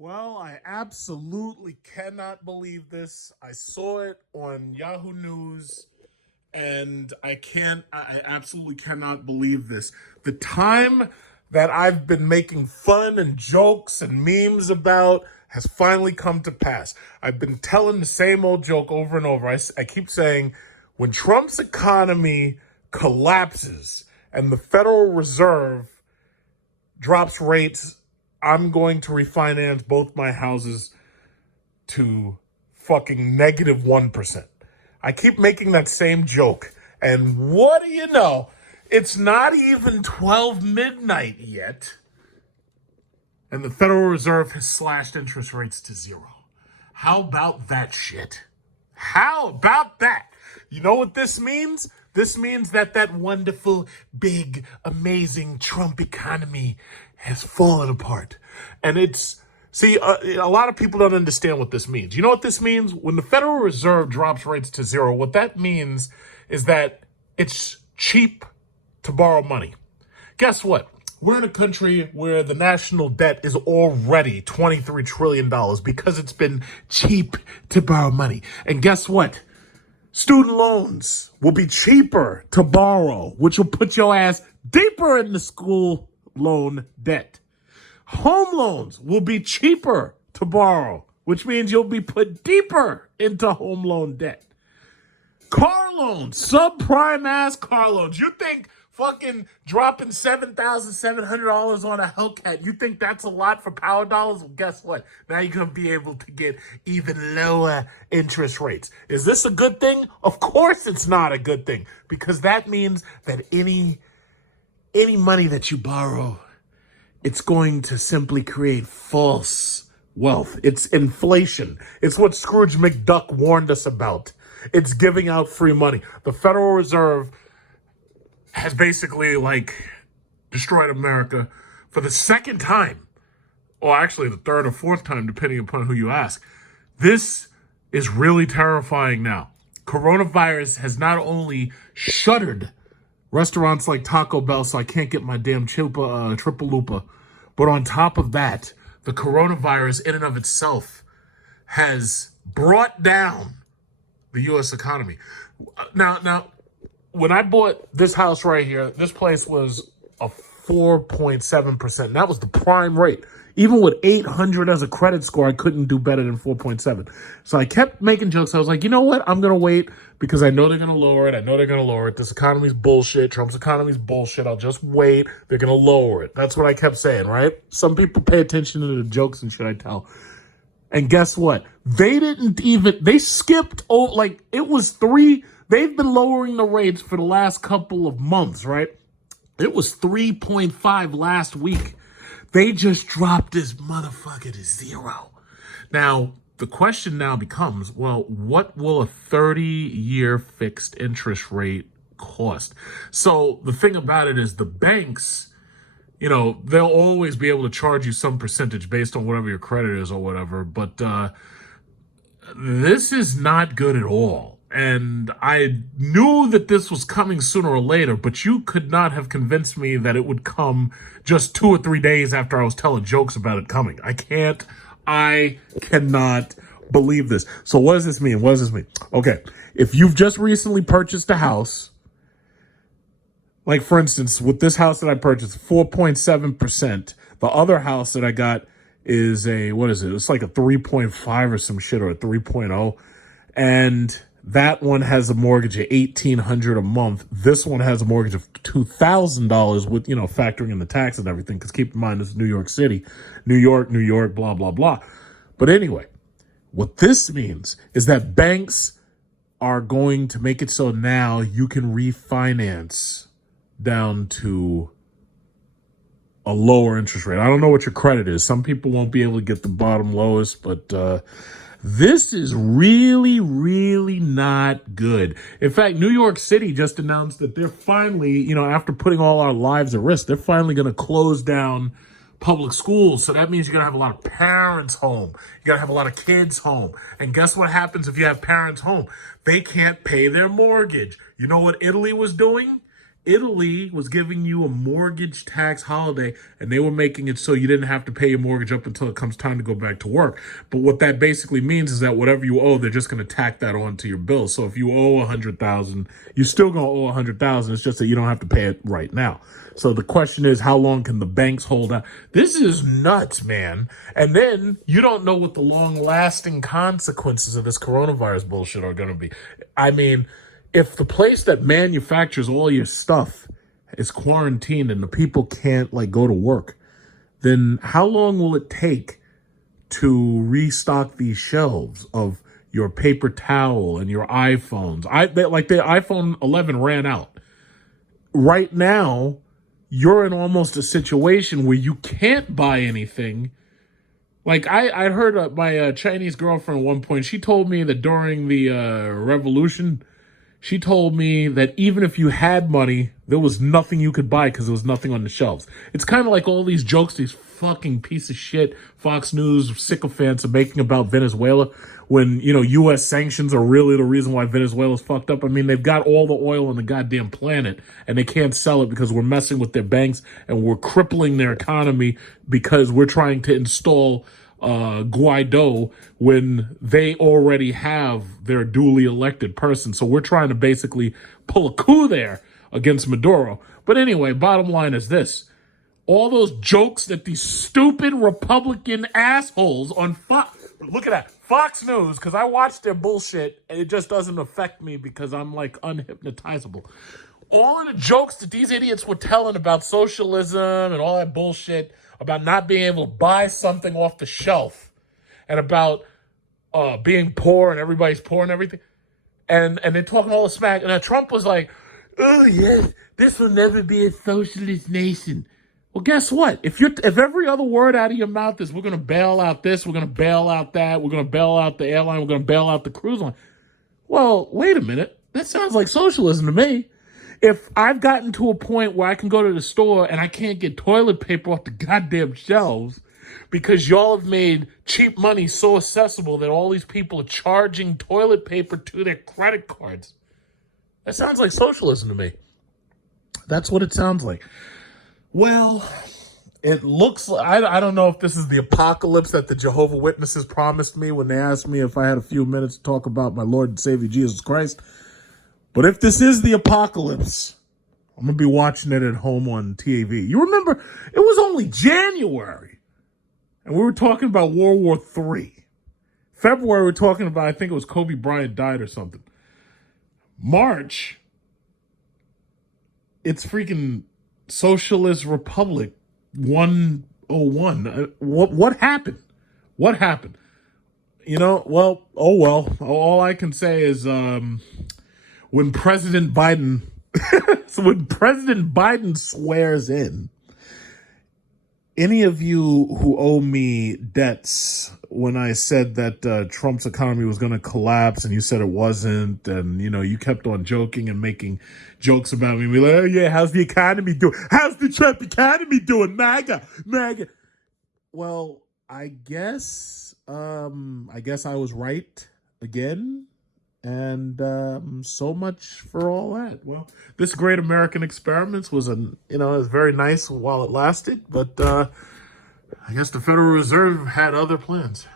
Well, I absolutely cannot believe this. I saw it on Yahoo News and I absolutely cannot believe this. The time that I've been making fun and jokes and memes about has finally come to pass. I've been telling the same old joke over and over. I keep saying when Trump's economy collapses and the Federal Reserve drops rates, I'm going to refinance both my houses to fucking negative 1%. I keep making that same joke. And what do you know? It's not even 12 midnight yet. And the Federal Reserve has slashed interest rates to zero. How about that shit? How about that? You know what this means? This means that that wonderful, big, amazing Trump economy has fallen apart. And a lot of people don't understand what this means. You know what this means? When the Federal Reserve drops rates to zero, what that means is that it's cheap to borrow money. Guess what? We're in a country where the national debt is already $23 trillion because it's been cheap to borrow money. And guess what? Student loans will be cheaper to borrow, which will put your ass deeper in the school loan debt. Home loans will be cheaper to borrow, which means you'll be put deeper into home loan debt. Car loans, subprime ass car loans. You think fucking dropping $7,700 on a Hellcat, you think that's a lot for power dollars? Well, guess what? Now you're going to be able to get even lower interest rates. Is this a good thing? Of course it's not a good thing, because that means that any money that you borrow, it's going to simply create false wealth. It's inflation. It's what Scrooge McDuck warned us about. It's giving out free money. The Federal Reserve has basically destroyed America for the second time, or actually the third or fourth time, depending upon who you ask. This is really terrifying now. Coronavirus has not only shuttered restaurants like Taco Bell, so I can't get my damn triple lupa, but on top of that, the coronavirus in and of itself has brought down the U.S. economy. Now, when I bought this house right here, this place was a 4.7%. That was the prime rate. Even with 800 as a credit score, I couldn't do better than 4.7. So I kept making jokes. I was like, you know what? I'm going to wait because I know they're going to lower it. This economy's bullshit. Trump's economy's bullshit. I'll just wait. They're going to lower it. That's what I kept saying, right? Some people pay attention to the jokes and shit I tell. And guess what? They skipped over, they've been lowering the rates for the last couple of months, right? It was 3.5 last week. They just dropped this motherfucker to zero. Now, the question now becomes, well, what will a 30-year fixed interest rate cost? So the thing about it is the banks, they'll always be able to charge you some percentage based on whatever your credit is or whatever. But this is not good at all. And I knew that this was coming sooner or later, but you could not have convinced me that it would come just 2 or 3 days after I was telling jokes about it coming. I cannot believe this. So what does this mean? Okay, if you've just recently purchased a house, like for instance, with this house that I purchased, 4.7%. The other house that I got is it's like a 3.5 or some shit, or a 3.0. And that one has a mortgage of $1,800 a month. This one has a mortgage of $2,000 with, factoring in the tax and everything. Because keep in mind, this is New York City, New York, blah, blah, blah. But anyway, what this means is that banks are going to make it so now you can refinance down to a lower interest rate. I don't know what your credit is. Some people won't be able to get the bottom lowest, but this is really, really not good. In fact, New York City just announced that they're finally, after putting all our lives at risk, they're finally going to close down public schools. So that means you're going to have a lot of parents home. You're going to have a lot of kids home. And guess what happens if you have parents home? They can't pay their mortgage. You know what Italy was doing? Italy was giving you a mortgage tax holiday, and they were making it so you didn't have to pay your mortgage up until it comes time to go back to work. But what that basically means is that whatever you owe, they're just going to tack that onto your bill. So if you owe 100,000, you're still going to owe 100,000. It's just that you don't have to pay it right now. So the question is, how long can the banks hold out? This is nuts, man. And then you don't know what the long-lasting consequences of this coronavirus bullshit are going to be. I mean, if the place that manufactures all your stuff is quarantined and the people can't go to work, then how long will it take to restock these shelves of your paper towel and your iPhones? The iPhone 11 ran out. Right now, you're in almost a situation where you can't buy anything. I heard my Chinese girlfriend at one point, she told me that during the revolution, she told me that even if you had money, there was nothing you could buy because there was nothing on the shelves. It's kind of like all these jokes these fucking piece of shit Fox News sycophants are making about Venezuela when, U.S. sanctions are really the reason why Venezuela's fucked up. I mean, they've got all the oil on the goddamn planet and they can't sell it because we're messing with their banks and we're crippling their economy because we're trying to install Guaido when they already have their duly elected person. So we're trying to basically pull a coup there against Maduro. But anyway, bottom line is this. All those jokes that these stupid Republican assholes on Fox, look at that, Fox News, because I watch their bullshit and it just doesn't affect me because I'm unhypnotizable. All of the jokes that these idiots were telling about socialism and all that bullshit, about not being able to buy something off the shelf, and about being poor and everybody's poor and everything, and they're talking all the smack. And Trump was like, "Oh yes, this will never be a socialist nation." Well, guess what? If every other word out of your mouth is, "We're going to bail out this, we're going to bail out that, we're going to bail out the airline, we're going to bail out the cruise line," well, wait a minute, that sounds like socialism to me. If I've gotten to a point where I can go to the store and I can't get toilet paper off the goddamn shelves because y'all have made cheap money so accessible that all these people are charging toilet paper to their credit cards, that sounds like socialism to me. That's what it sounds like. Well, it looks like, I don't know if this is the apocalypse that the Jehovah Witnesses promised me when they asked me if I had a few minutes to talk about my Lord and Savior Jesus Christ. But if this is the apocalypse, I'm going to be watching it at home on TV. You remember, it was only January, and we were talking about World War III. February, we were talking about, I think it was Kobe Bryant died or something. March, it's freaking Socialist Republic 101. What happened? What happened? Well, oh well. All I can say is when President Biden swears in, any of you who owe me debts when I said that Trump's economy was going to collapse and you said it wasn't, and you kept on joking and making jokes about me, be like, "Oh yeah, how's the economy doing? How's the Trump economy doing? MAGA." Well, I guess I was right again. And so much for all that. Well, this great American experiment was was very nice while it lasted, but I guess the Federal Reserve had other plans.